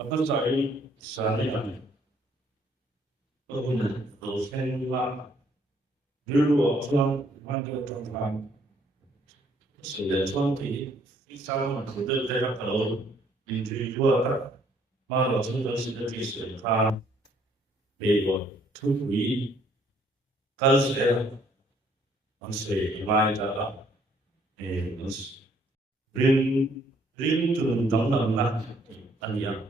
Apa saya sehari-hari pengguna dosen lama dulu waktu ada tentang sudah contoh sama kuda daerah kalau di luar malah sudah disediakan lewat tujuh kalau saya masih mai dalam ring ring turun dalam lah tanya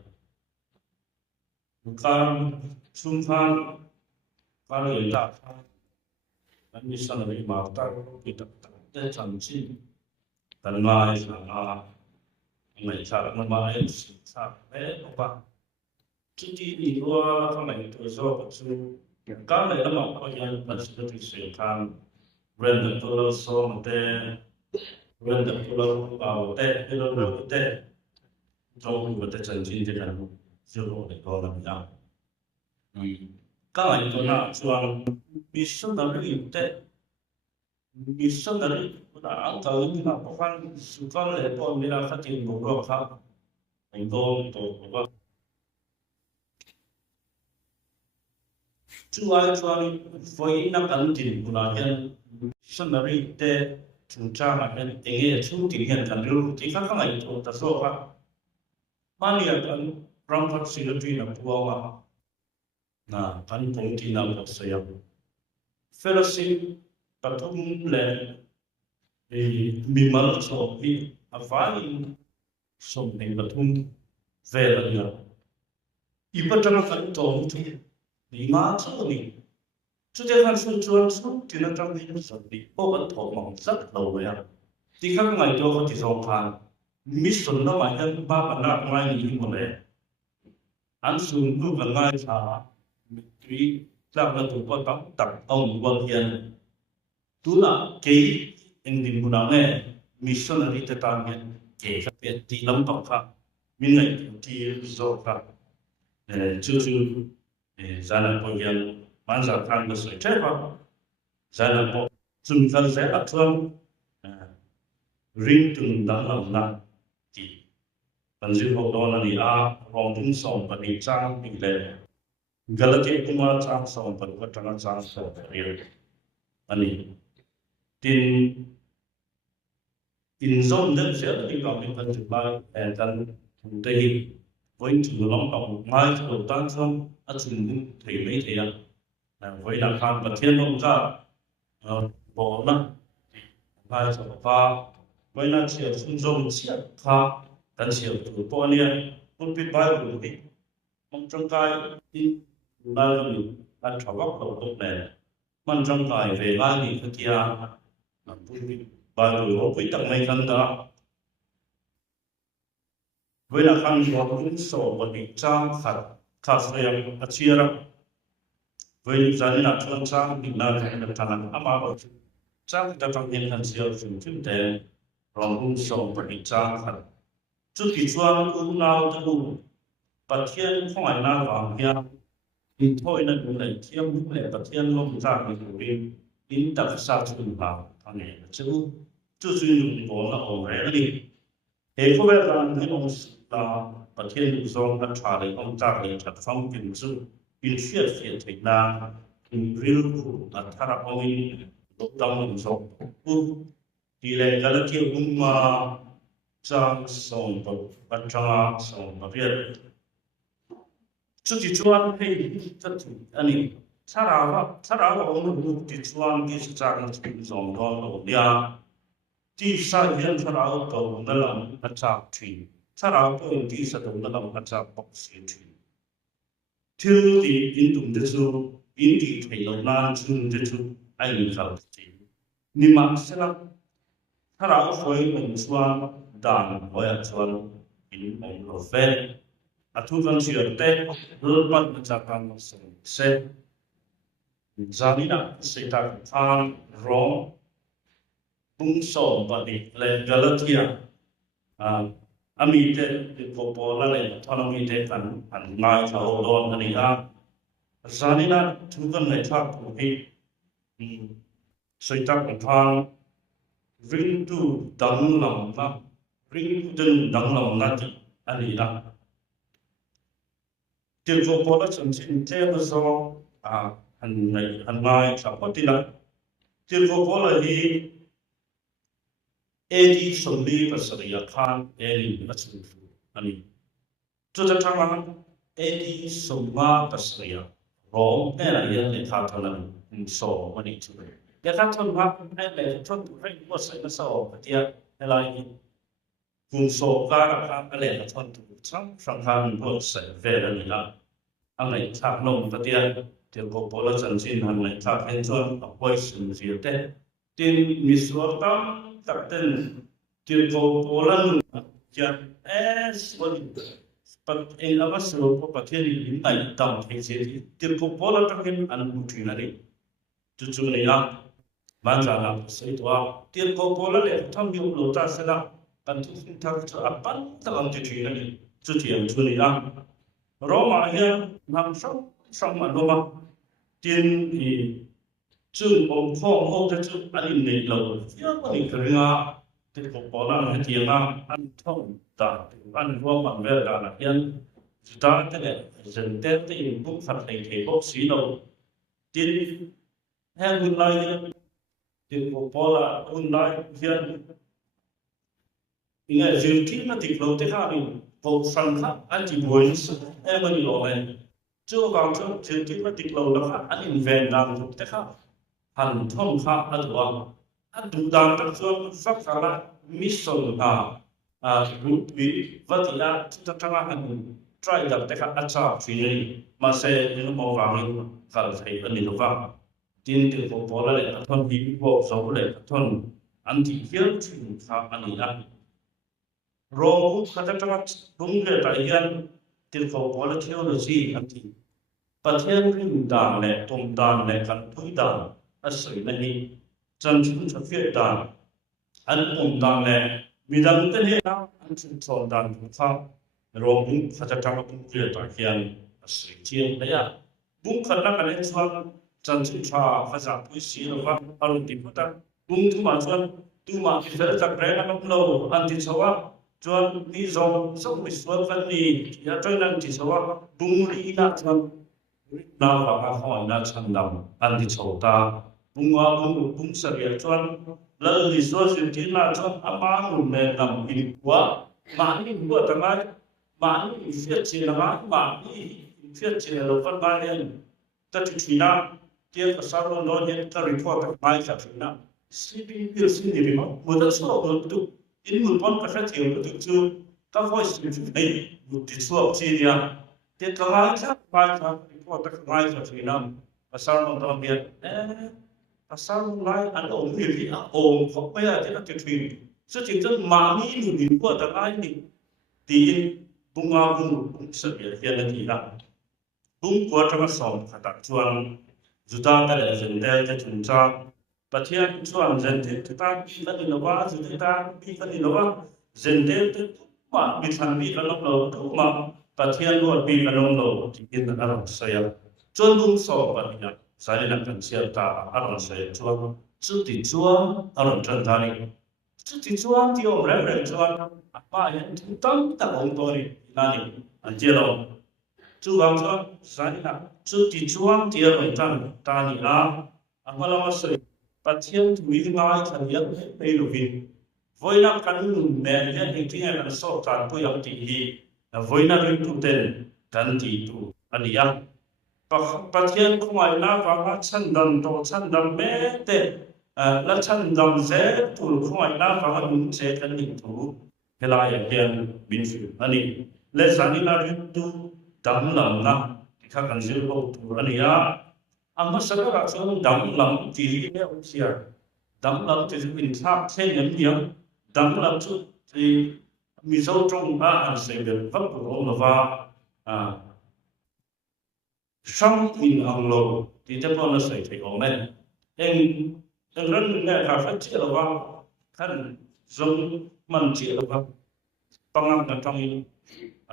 bukan sumpah kalau tidak Ani sanari mata kita tak janji dan mai sana mai cara mai sa apa jadi di luar kan itu so so kan ada apa yang seperti sekarang renda pulau so mate renda pulau bau teh pulau teh jauh betul janji dengan jauh dari orang yang kan itu nak soal bisa dari teh 미션을 아까 보관 수가를 해보면 같은 뭐가 행동도 뭐가 주아주아이 보이나 간진 문화는 미션을 때 중차하면 되게 충분히 간을 디카카가 있고 다소가 많이 약간 프랑스를 뒤나 부어와 나 간공티나 없어요 fellowship patung le mimal so vi avai so ne patung vela ya ipatang kan to ni ma so ni chu je han sun chuan su ti na tang ni so ni po ban tho mong sat lo ya ti khang ngai to ko ti so khan mission na ma han ba pa na ngai ni mo le an sun nu ga ngai sa mi tri tlang na tu ko tam tak ông quan hiền tu là cái anh đi muốn nghe missionary ta ta nghe cái các việc đi lắm tộc khác mình này thì do khác chú ra là bao nhiêu bán ra khang cái sợi chết vào ra là bộ chúng ta sẽ bắt thương riêng từng đám lòng nặng thì phần dưới bộ đó là đi rong đúng sòng và đi trang đi lệ galati kuma trang sòng và có trang sòng rồi anh tin in zone đất sẽ là cái còn những phần thứ ba cần tây với chủ long động mai đầu tan xong ở trường thủy mấy thì với đặc hàng và thiên long ra bộ năng mai sau pha với năng chiều sun zone sẽ pha cần chiều thủ to liền một biết bài của mình mong trong cái tin ba người ăn thọ góc đầu tốt này mong trong cái về ba người kia ba người có quý tặng này thân đó với là khăn gió cũng sổ và bị trang khát khát sayang achira với dân là thôn trang bị na thành là thằng ama ở trang đã trong hiện hành siêu dùng phim đề rồi cũng sổ và bị trang khát trước khi xuân cũng nào thu bát thiên không phải na vàng kia thì thôi là cũng lại thiêm cũng lại bát thiên lông ra thì cũng in tập sa chun vào thằng này chứ就是用我们偶然的，也后边讲那种把天路上他查的讲咋的，他方便是因血血停啦，因 real 他那方面都当说不，第来个了结婚嘛，张送不不张送不别，自己做配这安尼。查拉我们目的专的是这样子一种的呀。第三天查拉到那种那查群，查拉到第三种那种那查博士群。听的运动的时候，印地推动那群的时候，爱你考试。你嘛是啦，查拉会弄出dan我也做运动的费，突然需要的，日本那讲是。Zamina sita an Rome bungso bani le Galatia amite popola le autonomy te an ngai tha odon ani Zamina tukan le thak hi sita an ring tu dang lam na ring tu dang lam na ti ani tiền vô bố là chân chính thế mà do anh này anh mai sao có tin là tiền vô bố là đi edi sông đi và sợi khan edi là chân anh cho nên thằng edi sông ma và sợi rong cái này là thằng thằng là số mà đi chơi cái thằng thằng mà anh này thằng tụi anh có sợi nó số thì là lại cùng số cả thằng anh này thằng tụi sáng sáng thằng có sợi về là nữa anh này thằng nông và tiền vô bố là chân chính anh này thằng hiện chuẩn ở quê sinh gì thế tiền mi số tam tập tên tiền vô bố là chân s one but in our slow property in my town exist tiền vô bố là trong cái anh muốn chuyện này chú chú này à mà ra là xây tòa tiền vô bố là để thằng nhiều lỗ ta sẽ là cần thu thằng cho appan tao làm chuyện này chú tiền chú này à Roma hiện nằm trong mà Roma tiền thì chừng ông phong ông cho chừng anh này lâu phía có những cái nga thì có bỏ ra cái tiền mà anh thông ta anh vô bằng về là hiện chúng ta cái này dần tết thì cũng phát hành thể bốc xí đâu tiền hay hôm nay tiền có bỏ ra hôm nay hiện nghe dự kiến là thịt lâu thế nào thì bộ phận khác anh chỉ muốn em mình lộ này chưa vào trong dự kiến là thịt lâu là khác anh invent làm được thế khác hẳn thông khác anh anh đủ đàn các phương pháp khá là mission group vì vậy thì chúng ta anh try được thế khác anh sao chuyện mà sẽ những màu vàng và thấy anh đi vào tin từ phố phố là để thôn bí bộ số để thôn anh chỉ hiểu chuyện khác anh đi Rome katakangat bungle tayan til ko theology anti pathian rim dan le tom dan le kan thui dan asoi na hi chan chun sa fe dan an tom dan le midang te he na an chun chon dan pha Rome katakangat bungle tayan asoi chiang le ya bung khala kan le chuan chan chun cha khaza pui si lo wa alun ti puta bung tu ma chuan tu ma ki fer tak re na lo anti chawa chuan ni zong song mi suan van ni ya troi nan ti chawa bung ri na chuan na wa ma hoi na chan dam an ti chho ta bung wa bung sa ya chuan la li zo sin ti na chuan ama nu me nam in wa ma ni bu ta ma ma ni fiat chi na ma ni fiat chi na lo van ba nen ta ti chi na ti ka sa ro no ne ta report mai sa chi na sleeping pills ni ri ma mo da so tu in một con cái phát triển của thực sự các voice này một tí số chi đi à thì các bạn chắc bài pháp có tất cả bài pháp thì năm và sau đó đặc biệt và sau này anh ổn nhiều thì ổn không bây giờ thì là tuyệt vời sự chính dân mà mi mình của tất cả thì bung ao bung sự việc hiện là gì đó bung của trong sòng phải đặt chuan chúng ta đã để dừng đây cho chúng ta và thiên chuan dần thì chúng ta bị cái gì đó chúng ta bị cái gì đó dần đến tới mà bị thành bị cái nông lầu đúng mà và thiên luôn bị cái nông lầu thì yên là ăn say chuan bung sòng và nhà sai là cần xe ta ăn say chuan chút thì chuan ăn chân ta đi chút thì chuan thì ông rèn chuan mà hiện chúng ta ông tôi này anh chưa đâu chú vào chuan sai là chút thì chuan thì ông ta đi anh mà làm sao pathian thui ngai thanian ei lovin voina kan men le hing thing an so tan pu yang ti hi voina ring tu ten kan ti tu ania pathian khumai na wa chan dam to chan dam me te la chan dam ze tu khumai na wa un se kan ni tu hela ya hian bin fi ani le sani na ring tu dam lam na kha kan zil ho tu ania amma sakara chuan dam lam ti ne sia dam lam ti in thap chen yam yam dam lam chu thì mi zo trong ba an se de vak ro lo va sang in ang lo ti te pon se thei o men en ran ne ka fa chi lo va kan zong man chi lo va pangam na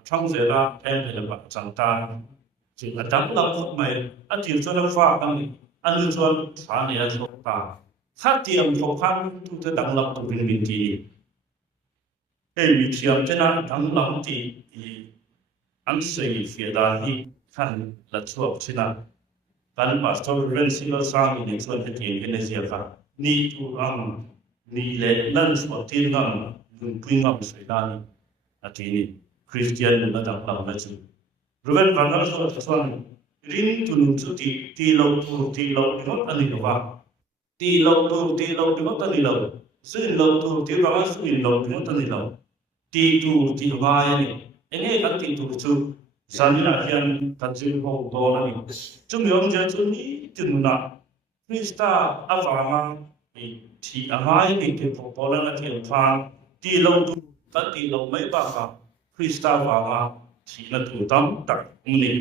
trong ze la en de ba chang ta chỉ là đắm lòng không mày anh chịu cho nó pha anh lưu cho phá này là cho ta khác tiền khó khăn tu tới đắm lòng của mình thì cái bị chiếm cho nên đắm lòng thì anh xây phía đàn thì khăn là chuộc trên nào kan pastor ren single sang in chuan he tin in zia ka ni tu ang ni le nan so tin ngam dun pui ngam sai dan atini christian na dang lam na chu ruben vanal so chuan rin tu nu chu ti lo ngot ani lo wa ti lo tu ngot ani lo sin lo tu ti wa sin lo ngot ani lo ti tu ti wa ni enge kan ti tu chu sanina hian kan jin ho do na ni chung yom ja chu ni tin na krista avanga ni thi amai ni te pho pho la na thian phang ti lo tu kan ti lo mai ba ka krista wa thi na tu tam tak ni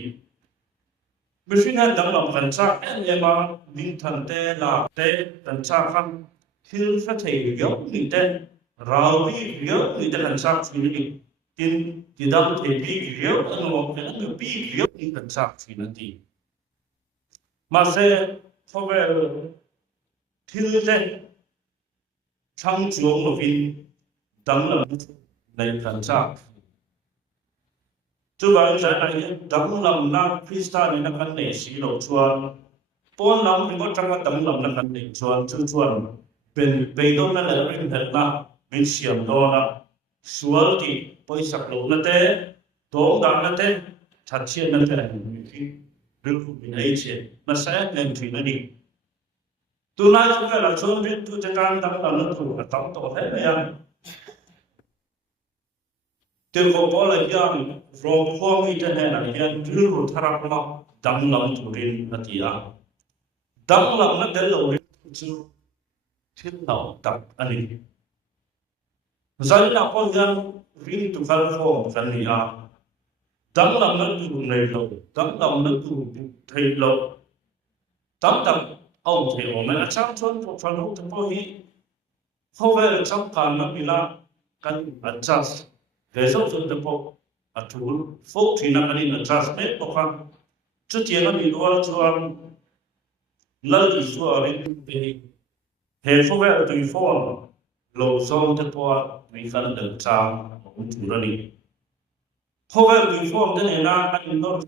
Bishina dang lam kan cha en ema min than te la te kan cha kham thil sa thei yo ni te rawi yo ni te kan cha chi ni tin ti dang thei bi yo an mo kan an bi yo ni kan cha chi na ti ma se phobe thil te chang chuang lo vin dang lam nei kan cha chú bạn sẽ ai tấm lòng na Krista này nó cần để xí lộ chuan, bốn lòng mình có trong cái tấm lòng nó cần để chuan chuan, bên bên đó nó là riêng thật na, bên xiêm đó na, sual thì bôi sạc lộ nó thế, tốn đạn nó thế, thật chiên nó thế, rước mình ấy chứ, nó sẽ nên thì nó đi. Tôi nói không phải là chuan biết tôiจะการtấm lòng nó thủ là tấm tổ thế này à. Từ phố bỏ lại yang rong phong y tên này là yang đưa rồi thara mà đăng lòng thủ riêng là gì à đăng lòng nó đến lâu chứ thiên nào tập anh ấy dân là con dân riêng tụ văn phong dân này à đăng lòng nó tụ này lâu đăng lòng nó tụ thầy lâu đăng tập ông thầy ông ấy chắc chắn một phần hậu thằng tôi không phải là trong cả nó bị là cần adjust Result of the book, a tool, folk in an adjustment of a Chutian in all to lucky swallowing the Hefover to inform low zone the poor, we found the town to running. However, to inform the Nana and not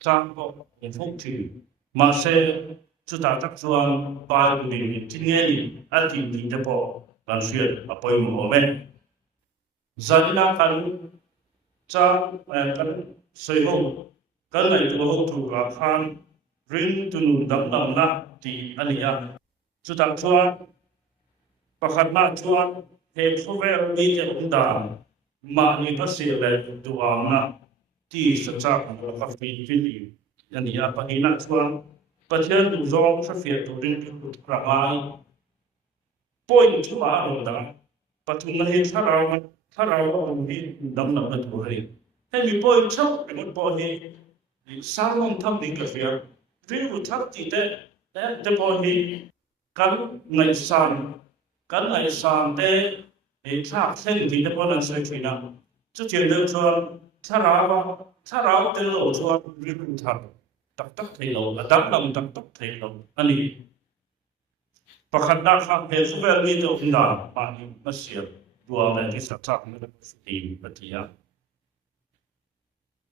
sample in folk to Marseille to that one by the Tinian at the depot, and share a poem of men. Zanina kan cha kan sei ho kan nei tu ho tu ka khan ring tu nu dam dam na ti ania chu tak chuan pakhat na chuan he khover ni je unda ma ni pa se le tu am na ti sa cha ko ka fi fi ania pa ni na chuan pa chen tu zong sa fi tu ring tu ra mai point chu ma ro da pa tu na he sa raถ้าเรามีดำน้ำมันตัวเองให้มีปอยชอบเป็นปอยนี่สร้างห้องทำดีกับเสียฟิวทักจีแต่ปอยนี่กันในสานแต่ถ้าเส้นที่แต่ปอยนั้นใช้ที่นั่นจะเจอเดินชวนถ้าเราเดินชวนฟิวทักตักที่เราดำน้ำตักที่เราอันนี้ประคันด้านข้างเฮสุเวอร์นี่จะอุ่นดาปานี่มาเสียตัวอะไรที่สักๆไม่ได้ตีปฏิญาณ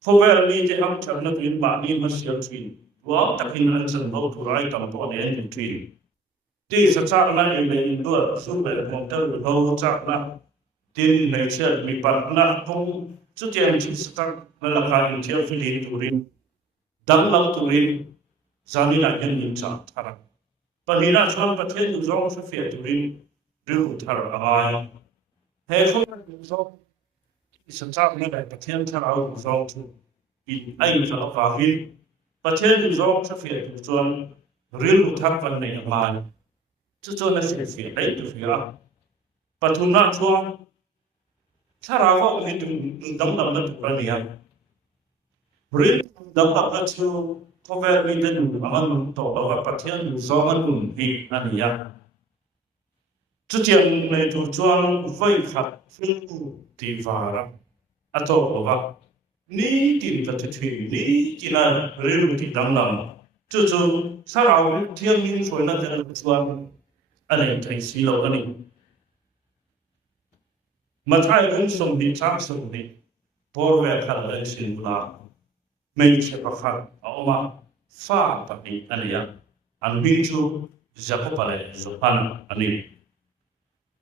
พอเวลานี้จะทำจากนักวินบานี้มาเสียทีว่าตักินอันสันโบทุไรต่างตัวเองเป็นทีที่สักๆนั้นเองเป็นด้วยสู้แบบมองเตอร์เราจากนั้นที่ในเชื่อมีปัญหาคงสุดที่อันที่สักๆนั่นแหละการเที่ยวฟิลิปตุรินดังเราตุรินจานินายังยินจากทาร์ปนินาชวนประเทศยุโรปสเฟียตุรินหรือทาร์อะไรเฮ้ยเขาเป็นยุโรปสัญชาติไม่ได้ประเทศที่เรายุโรปอินไอ้จะเอาฟ้าหินประเทศยุโรปสเฟียตุส่วนเรื่องทางวันในอเมริกาจะนั่นสเฟียไอ้ตัวเฟียปัจจุบันช่วงถ้าเราไม่ถึงดำน้ำนั้นตัวนี้เรื่องดำน้ำนั้นช่วงพอเวลาไม่ได้ดูมันต่อว่าประเทศยุโรปมันมีอันนี้จุดที่ในตัวช่วงไฟขัดฟิลที่ว่าอัตโตว่านี่ที่ประเทศนี้ที่นั่นเรื่องที่ดำน้ำจุดถ้าเราเที่ยวมีส่วนนั้นจะช่วงอะไรที่สิเราอันนี้มาใช้เรื่องสมดิช้างสมดิพอเวลาขัดเลยสิ่งนั้น mấy sẽ có khác ở mà pha bạc đi anh an binh chu Jacob ale Zopan ani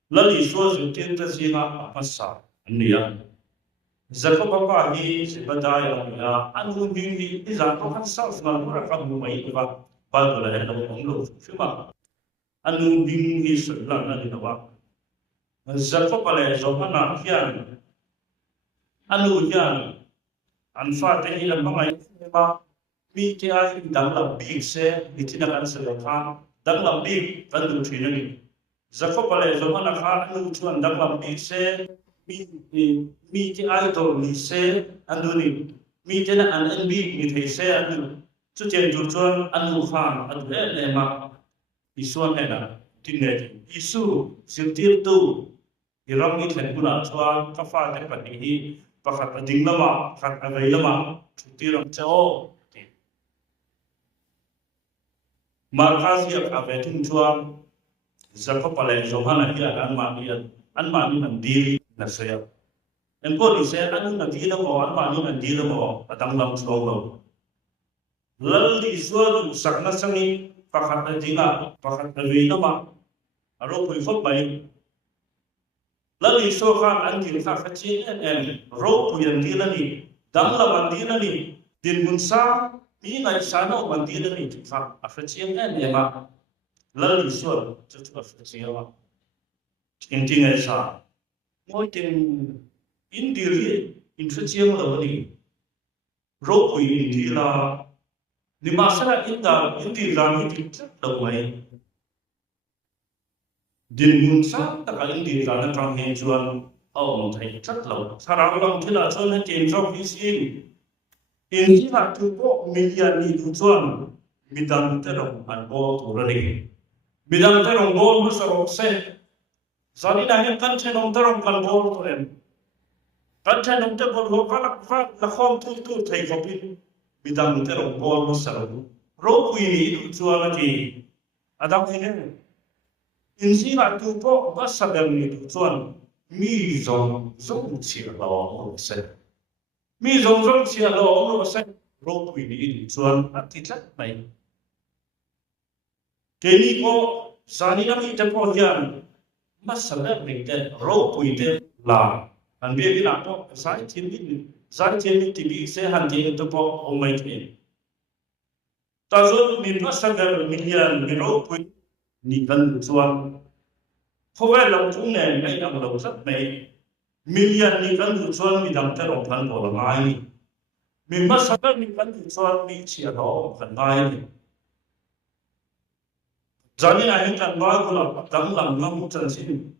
lali so zu tin ta zinga apasa ania Jacob pa hi sibadaya ya anu bing hi izan to kan sa na ra ka mu mai ba ba la he no ong lo fima anu bing hi su la na ni wa Jacob ale Zopan hian anu hian an fa te hi la mai ba mi ke ai dang la big se itina kan se la kha dang la big kan du thina ni Jacob ale Zopan kha anu chuan dang la big se mi ke ai to ni se anu ni mi te na an bi mi thei se anu chu chen chu chuan anu kha anu le ma isuan he na tin ne isu sintir tu iram ni thlen pula chuan ka fa te pa ni hi pakhat ading lama khat avei lama thutirang chao markazia ave thung chuan Jacob ale Zopan hi an ma ni man di na se en ko ni se an na di la mo an ma ni man di la mo atang lam chlo lo lal di zual sakna sangi pakhat adinga pakhat avei lama aro pui fot mai lali so khan an din kha khachi en ro puyan di lani dam la man di lani din mun sa mi ngai sa no man di lani kha a khachi en ema lali so chu chu khachi wa in ting ai sa moi tin in di ri in khachi lo ni ro pui in di la ni ma sa in di la ni ti lo mai din mun sa ta ka in di la na tang hen chuan ông thấy rất lâu sau đó lòng thế là cho nên tiền trong phí xin in chỉ là thứ bộ million đi tu chuan mi dan te rong an bo tu ra đi mi dan te rong bo mu sa ro se sa ni na hen kan che nong te rong kan bo tu em kan che nong te bo ho fa la khom tu thei ko pin mi dan te rong bo mu sa ro pui ni tu chuan la ki adam hen in chỉ là thứ bộ ba sa ben ni tu chuan mi zong chia lo se mi zong chia lo se ro pui ni in chuan a ti tlat mai ke ni ko sani na mi te po hian ma sa le ring te ro pui te la an bi na to sai tin ni ti bi se han ti to po o mai ni ta zo mi ma sa le mi hian mi ro pui ni kan chuan không phải lòng chúng này ngay trong đầu rất mày million ni kan du chuan mi dam te rong phan bo la ngai mi ma sa ni kan du chuan mi chia ro kan ngai ni jani na hin kan ba ko la dam lam lam chan sin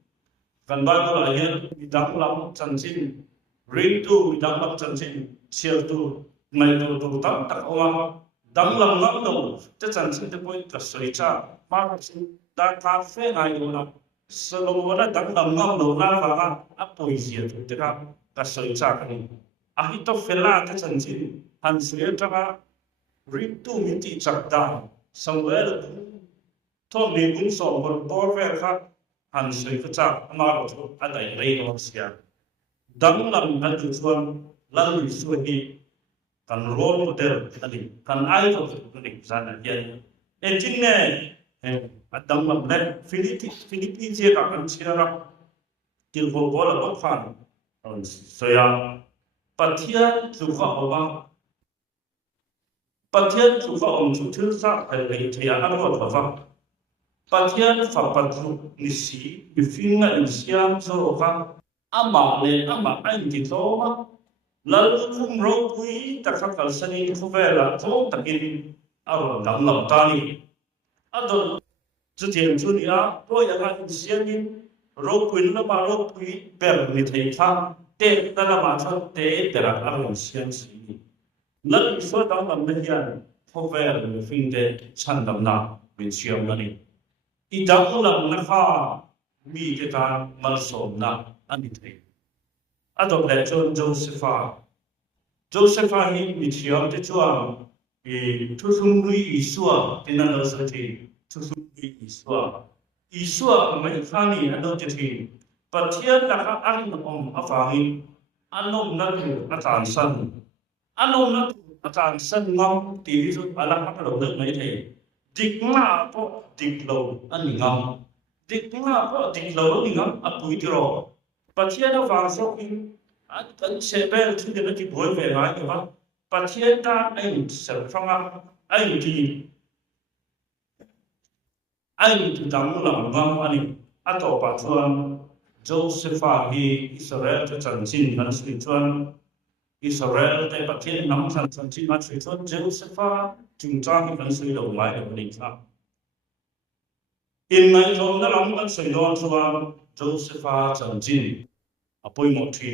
kan ba ko la hin mi dam lam chan sin ring tu mi dam lam chan sin chia tu mai tu tam tak oma dam lam lam no te chan sin te point ka soi cha ma sin da ka fe ngai no na selo na dang lam ngam lo na fa a poesia te ka soi cha kan a hi to fela te chan sin han sui ta ka ring tu mi ti chak da somewhere to mi bun so bor bor ve kha han sui ka cha ma ro chu a dai rei no sia dang lam kan chu chuan lan ri su hi kan role model ani kan ai to ni san na yen en jing ne Adam lam le Philippines je ka kan sira til vol bol la fan so ya pathian chu kha ba pathian chu kha chu thil sa ai rei thia an ro fa pathian fa patru ni si bi finga in siam so ka ama ai ti to ma lal kum ro pui ta kha kal sani khu ve la to takin aro dam lam ta ni adol 之前说你啊，我也看先因肉桂那嘛肉桂，别人你睇他，得那嘛他得得了，阿龙先是你。那你说当然没人，后边人分的产到那边去了呢。一张人那哈，米给他买手那，安你睇。阿都来做Josepha ni mi chiam te chuang, thu sung lui Isua, tinan lo sa ti. Isua mai khani ano jeti pathian la ka ang om afangin anom na tu atan san anom na tu อาจารย์สงบตีวิสุทธิ์อะไรมันเราเลิกไม่ได้ดิกมาพอดิกโลอันนี้งดิกมาพอดิกโลนี่งอันปุยติโรปัจจัยเราฟังสักทีอันเซเบลที่เดี๋ยวที่บอยไปไหนกันวะปัจจัยตาไอ้เสร็จฟังไอ้ที่ดังหลังงอันนี้อัตโตปัจจุบันโจเซฟาฮีอิสราเอลจะจันทร์สินมันสุดจวนอิสราเอลในประเทศน้ำจันทร์สินมันสุดจวนโจเซฟาจึงจ้างมันสุดลงไว้ในวันนี้ครับอินในตรงนั้นมันสุดยอดส่วนโจเซฟาจันทร์สินอภัยหมดที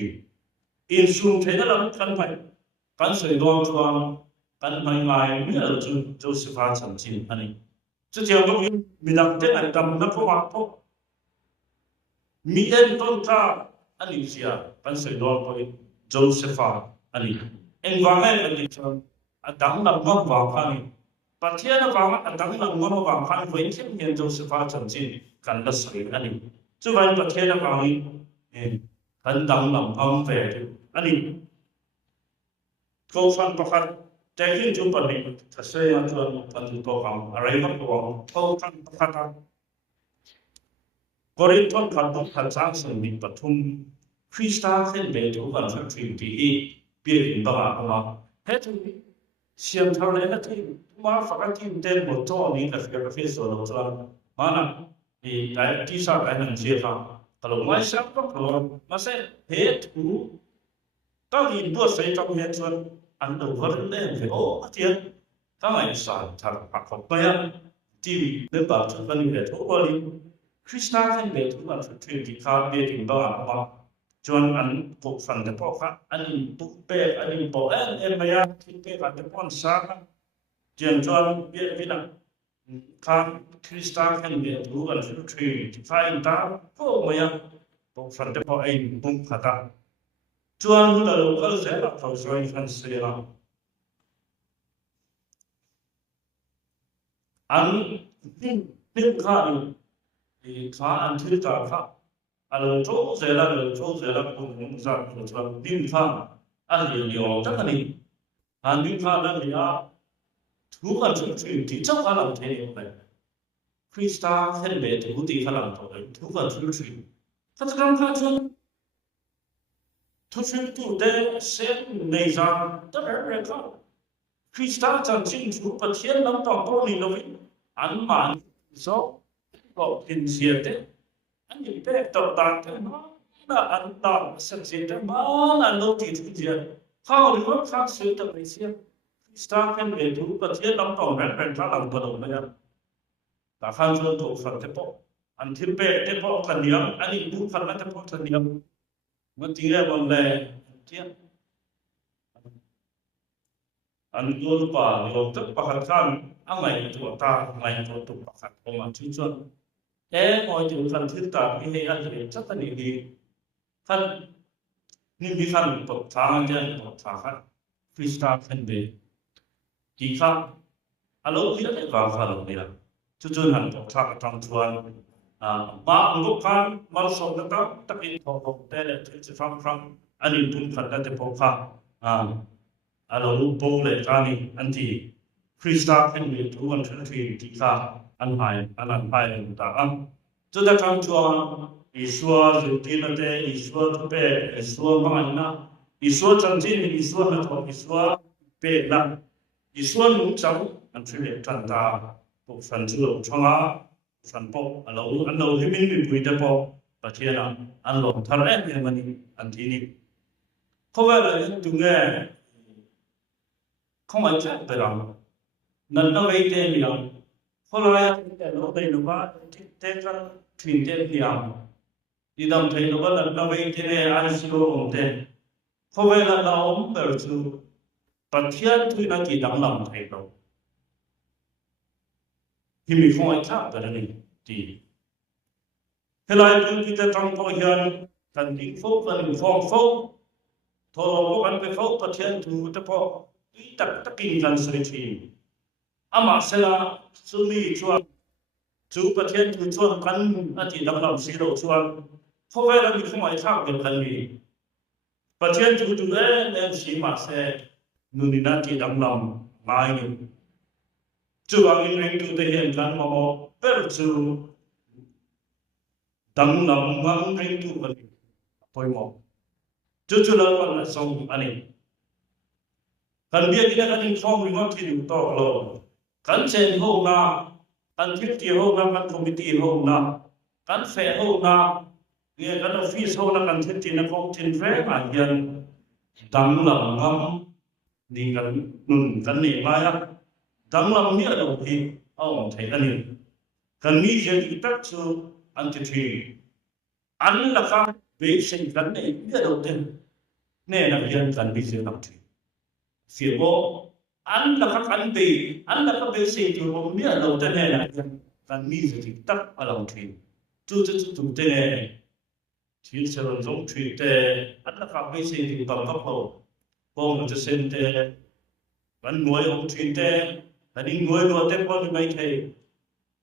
อินสูงเท่านั้นกันไปกันสุดยอดส่วนกันไม่ไม่เราจึงโจเซฟาจันทร์สินอันนี้จะเจ้าก็มีนักเตะอันดำนักฟุตบอลพวกมีเอ็นต้นท่าอันนี้เสียกันสุดยอดไปโจเซฟาอันนี้เอ็นวางให้อันนี้จะอันดังนักมากกว่าอันนี้ประเทศนักวางอันดังนักมากกว่าอันนี้เว้นที่เห็นโจเซฟาจันทร์สินกันละสายอันนี้ส่วนประเทศนักวางนี้อันดังนักอันเฟรอันนี้เขาฟังประคัตแต่ที่จุดปัจจุบันถ้าเสียตัวปัจจุบันอะไรก็ตัวเขาฟังประคัตกริทอนขัดต้องขัดสร้างสิ่งมีปฐมคริสต์เห็นเบจูกันสักทีที่เปลี่ยนบ้ามาเฮ้ยเสียงเท่าไรนะที่มาฝากที่เดินบนโต๊ะนี้กับกับฟิสโซโลจวนมานะที่สร้างอะไรนั่นเสียฟังkalau mai siapa kalau masa het tao nhìn bữa say trong hiện chuan ăn đầu vẫn lên phải ô tiền tao mày sàn thằng học học bây giờ TV để bảo cho con người thấu qua đi Krishna thân về thú là thực hiện thì khá biệt hình bao hàm mà chuan ăn bộ phận để bỏ khác ăn bút bê ăn bỏ em bây giờ thì bê phận để con sáng tiền chuan biết biết là khá Krishna thân về thú là thực hiện thì phải ta có bây giờ bộ phận để bỏ em bung khá ta chuan là lúc đó sẽ là thầu rồi phân xử là ăn biết khá thì khá ăn thứ ta khá ăn chỗ sẽ là cũng ra cũng biết khá ăn nhiều chắc là đi ăn biết khá là gì à thú ăn chút chuyện thì chắc là làm thế này Krista thân về thú thì khá làm thôi thú ăn chút chuyện thật ra khá chânทุกสิ่งทุกเรื่องเส้นในใจตั้งแต่แรกก็คริสต์จันทร์สิ่งทุกประเทศนั้นต้องปฏิบัติอันมันโซ่ก็อินเสียเตอันนี้เป็นตัวต่างกันนะอันต่างสังเกตมันอันโน้ตที่ที่เดียวเขาเรียกว่าข้าศึกตัวเสียคริสต์เป็นเรื่องทุกประเทศนั้นต้องแบ่งเป็นทางตัวเองแต่ข้าศึกตัวฝันเทปอันที่เป็นเทปกันเดียวอันนี้บุคคลนั้นเทปกันเดียวมันที่เรียกว่าแรงเที่ยอันตัวป่าเราจะประคับกันอะไรตัวตาอะไรตัวตุ่มประคับออกมาชิ้นส่วนมองถึงขั้นที่ตาที่ให้อันเดียจัดนี่ดีขั้นนี่มีขั้นปกทางเดียปกทางขั้นคริสต์ขั้นเบที่ขั้นอารมณ์ที่จะก่อขั้นลงไปแล้วจุดนั้นปกทางทางชวนมาอุปกรณ์มาส่งนะครับตั้งอินโทรแต่จะฟังอันนี้ปุ่นขัดแต่พอค่ะเราลูกโป่งเลยการนี้อันที่คริสต์เป็นมีทุกวันที่ค่ะอันหายอันนั้นหายต่างจุดที่ทำชัวอิสวาจุดที่นั่นเองอิสวาทุเปอิสวาบางนะอิสวาจันทร์อิสวานั่นอิสวาเปนะอิสวาหนุ่มจังอันที่เรียกจันทร์พวกฟันจุดช่างสันปกเราที่มีบุญเดปประเทศนั้นอันหลงทะเลเนี่ยมันอันที่นี้เขาว่าอะไรตรงนี้เขาไม่ใช่ไปหรอกนั่นเราไม่ได้เดียวเขาเลยแต่เราไปดูว่าที่เท่กันถึงเท่เดียวที่ทำให้เราว่าเราไม่ได้อาศัยองค์เท่เขาว่าเราเปิดสู่ประเทศที่นั่นที่ดังลำไทยเราที่มีข้ออ้างแบบนี้ที่เวลาที่จะทำตัวอย่างกันดิ้งฟุ้งกันฟ้องฟุ้งทอเรากันไปฟุ้งประเทศถูกแต่พอที่ตะกี้กันสิทีอามาเสละสุนีชวนจูประเทศถูกชวนกันอาทิตย์ดำน้ำสีโรชวนเพราะเวลามีข้ออ้างเป็นกันนี้ประเทศถูกดูแลสีมาเส nuni na ti dam lam mai ni chu ang in ring tu te hian kan mo per chu dam lam ngang ring tu kan poi mo chu lo kan song ani kan bia ina kan in phong ri ngot ti to lo kan chen ho na kan thip ti ho na kan committee ho na kan fe ho na nghe kan office ho na kan thip ti na kong tin ve ma hian dam lam ngam đi gần gần nỉ mai á tấm lòng nghĩa đầu thì ông thấy anh cần nghĩ gì thì tất sự anh thì anh là khác về sinh gần này nghĩa đầu tiên nè là dân cần bị gì làm thì phía bộ anh là khác anh là khác về sinh thì bộ nghĩa đầu tiên này là dân cần nghĩ gì thì tất ở lòng thì chú thế này chỉ sợ giống thủy tệ anh là khác về sinh thì bằng cấp hồ bông cho sinh tệ vẫn nuôi ông thuyền tệ là đi nuôi nuôi tết con mấy thầy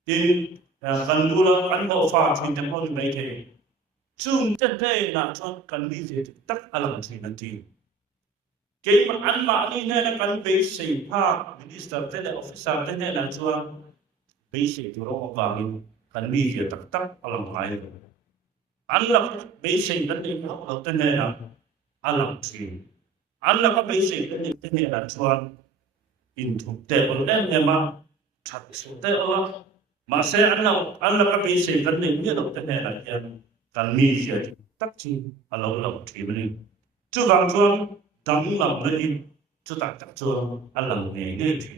tin gần đua là ăn bộ phà thuyền tết con mấy thầy chung tết đây là cho cần đi gì tất cả làm gì làm gì cái mà ăn mà đi này là cần bị xây pa minister thế là officer thế này là cho bị xây từ đó vào cần đi gì tất làm lại ăn là bị xây đến đi học ở thế này là ăn làm gì ăn là có bị xây đến đi thế này là cho in thuộc tệ ở đây này mà thật sự tệ ở mà sẽ ăn là cái bị sinh vấn đề như đầu tiên này là em cần mi gì tất chi ở lâu lâu thì mình chú vàng chuông đóng lòng lên chú ta chắc chuông ăn lòng nghề nghề thì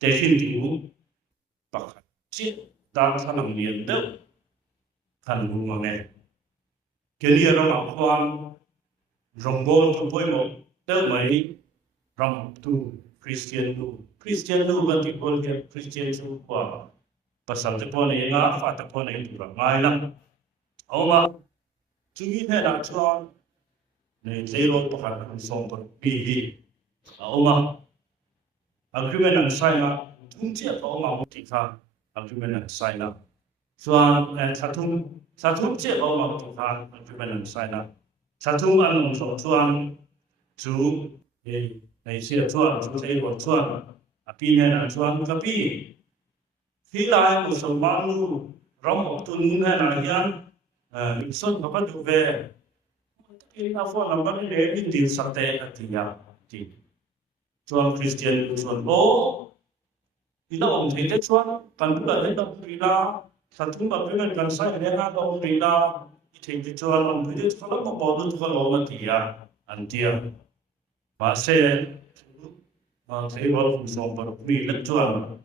để xin thủ bạc chết đang sang lòng miền đâu cần vùng mà nghe cái này nó bảo khoan rồng bồn trong bối một đâu mấy rồng tu Christian lu ban ti pol ke Christian lu kwa pasal te pon e nga fa te pon e pura mai la oma chungi ne da chon ne zero pa kha song pa pi hi oma agreement an sai na tung chia to ma mo ti kha agreement an sai na chuan sa thum chia to ma ti kha agreement an sai na sa thum an so chuan chu này xưa chuan chú thấy một chuan pi này là chuan cái pi khi lại một số bạn nu rong một tuần này là hiền mình xuân nó bắt được về khi ta phô làm bắt để đi tìm sắc tệ thì ya thì chuan Christian chuan bố thì nó ông thấy thế chuan cần cũng là thấy đâu thì là thật cũng là cái này cần sai để ha đâu thì là thì chuan ông thấy thế chuan nó bỏ được chuan ông thì ya anh tia mà sẽ thấy có một số vì lẫn chuan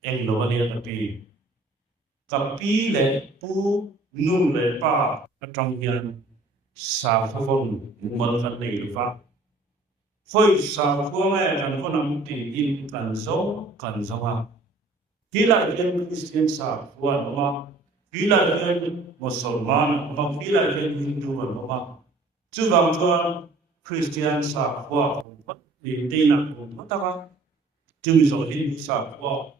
em lo anh là vì cặp pi lệ pu nu lệ pa ở trong hiện sa phong mật vật này pháp phơi sa phong này cần có nằm tiền in cần dấu à kỹ là hiện Christian sa phong mà kỹ là hiện Musliman mà kỹ là hiện Hindu mà chứ bằng chuan Christian sa phong thì đây là cũng ta có chữ rồi Hindu sa phong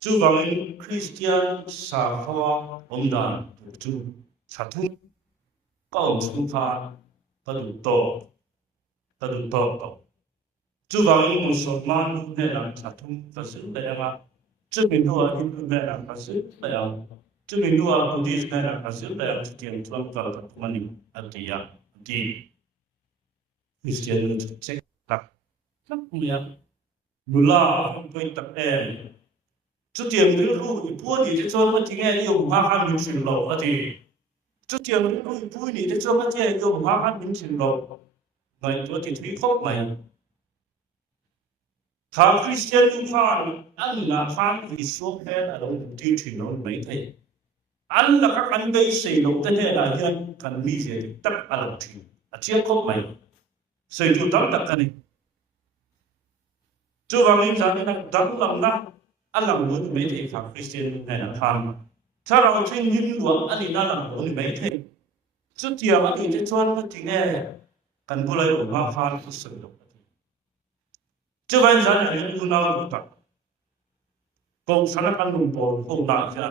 chú bằng Christian sa phong ông đàn chú sa thung có ông sung pha có đủ to chú bằng Musliman này là sa thung có sự đại mà chú mình đua Hindu này là có sự đại chú mình đua Buddhist này là có sự đại chú tiền tuân vào tập mình ở thì Christian check tập lắm nhiều mula không phải tập em chút tiền mớiรู้พูดที่ชอบมาที่ไงยงมาคันมินชินโลที่chút tiền mớiรู้พูดที่ชอบมาที่ยงมาคันมินชินโลในตัวที่ที่ครบไหมถ้าคริสเตียนยุคฟังอันละฟังวิสุทธิ์แค่เราที่ชินโลไม่ได้อันละก็อันได้สิ่งเราแต่เนี่ยเรายังกันมีเสียตักอะไรที่อาเทียบครบไหมสิ่งที่ตั้งแต่กันนี่จู่ว่ามีการนั้นตั้งลำนักอันหลังนู้นไม่ได้ฝั่งคริสเตียนในนั้นทำถ้าเราทิ้งหินหลวงอันนี้นั่นหลังนู้นไม่ได้จุดเดียวอันนี้จะชวนมาที่แง่กันบุเลยว่าฟังก็สุดจู่ว่าอย่างนี้คุณเอาดูตักกองสารกันลุงบอลคงน่าจะ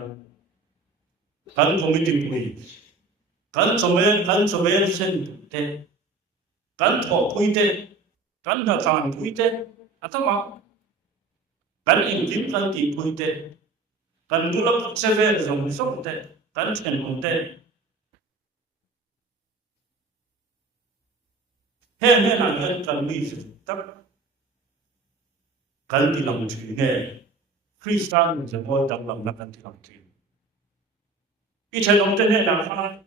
กันคงไม่ถึงคุยกันสมัยเส้นเตะกันถอดคุยเตะ kan da tan puite atama kan engine kan ti puite kan dulak sever zong song te kan chen hong te he na kan mi tak kan ti lam chi nge Christian je mo dam lam na kan ti lam chi i chen hong te ne na ha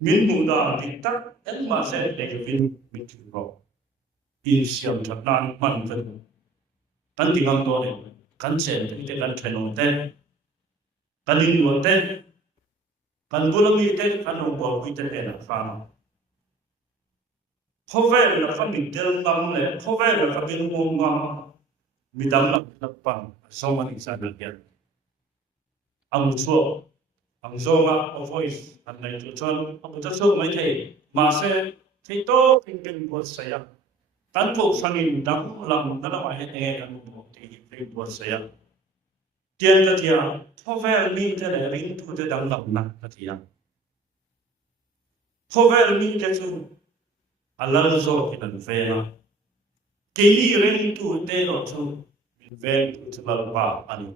min mu da ti tak en ma se de ke min chi ro in siam that nan man ven kan ti ngam to ne kan chen te kan chen hong te kan in lo te kan bulami te kan hong bo wi te na fa khó vẻ là phát mình tiêu ngắm này, khó vẻ là phát mình ngôn ngắm, mình đắm lập bằng, sau mà mình sẽ được nhận. Ông chúa, ông dâu mà, ông voice, anh này chúa chân, ông chúa chúa mấy thầy, mà sẽ thấy tốt kinh kinh của xây ạ. Tán phục sang mình đắm lòng, nó là phải nghe cả một thì kinh của xây ạ. Tiền là thì à, khó vẻ mình thế này, mình thu thế đắm lòng nặng là thì à. Khó vẻ mình thế chú, Alonso in vena. Kini ren tu te lo tu ven tu la ba ani.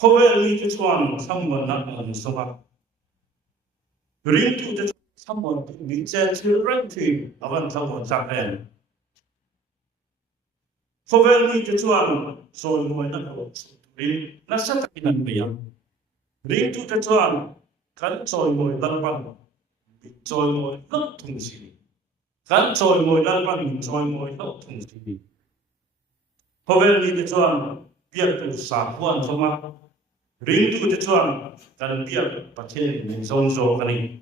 Kowe li tu chuan someone na an so ba. Ren tu te someone ni che tu ren tu avan someone sa en. Kowe li tu chuan so mo na ko. Ren na sa ta kinan be ya. Ren tu te chuan kan choi mo dan ba. Trôi ngồi rất thùng xì gắn trôi ngồi lan văn trôi ngồi rất thùng xì hôm nay đi cho anh biết từ xã quan cho mà riêng tu cho anh cần biết bắt trên mình giống giống cái này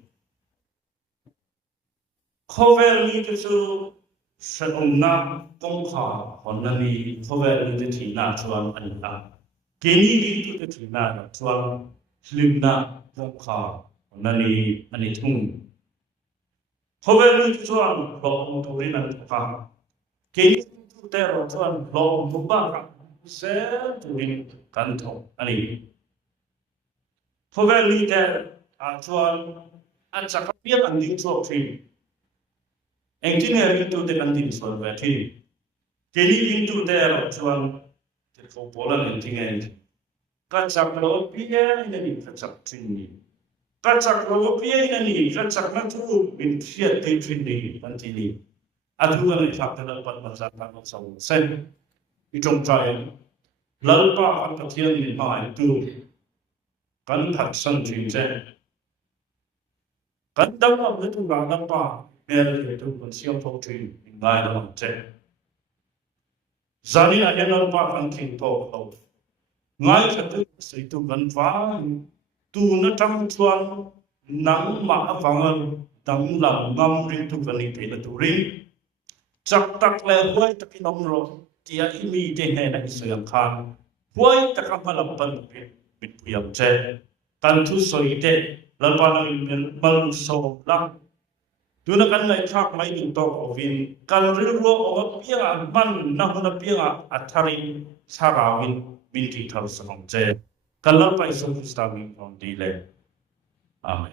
hôm nay đi cho sẽ ông na công khá hôm nay đi hôm nay đi thì na cho anh na cái này đi thì na cho anh lim na công khá hôm nay anh thùng hôm nay đi cho anh lo tu rin anh phàm cái tu te lo cho anh lo tu ba ra sẽ tu rin căn thổ anh đi hôm nay đi te cho anh chắc biết anh đi cho phim engineering tu te anh đi cho về phim cái đi tu te lo cho anh thì không bỏ lỡ engineering các chắc lo biết anh đi các chắc phim các chắc lo biết anh đi các chắc nó tu mình chia tay phim đi anh đi anh tu anh chắc là bắt bắt chắc nó xong sen cái trong trái lần ba anh tập thiên đi mai tu cẩn thận sân chuyện thế cẩn thận là cái tu làm lần ba mẹ là tu còn siêu phong chuyện ngay là bằng thế giờ này anh lần ba anh kinh tổ đầu ngay cả tu sự tu gần phá tu nó trăm chuan nắng mã vàng nắng lòng ngâm riêng tu gần đi là tu riêng chắc tắc là huay tắc cái nông rồi thì ai mi thế này là sự yang khan huay tắc cái mà làm bận bị bịa chế tan thu soi thế là bao nhiêu bao sâu lắm tu nó cái này khác mấy những tổ của viên cái rượu ở phía man nằm ở phía athari sarawin binti thal sang chế cái là phải sống stabil còn đi lên amen.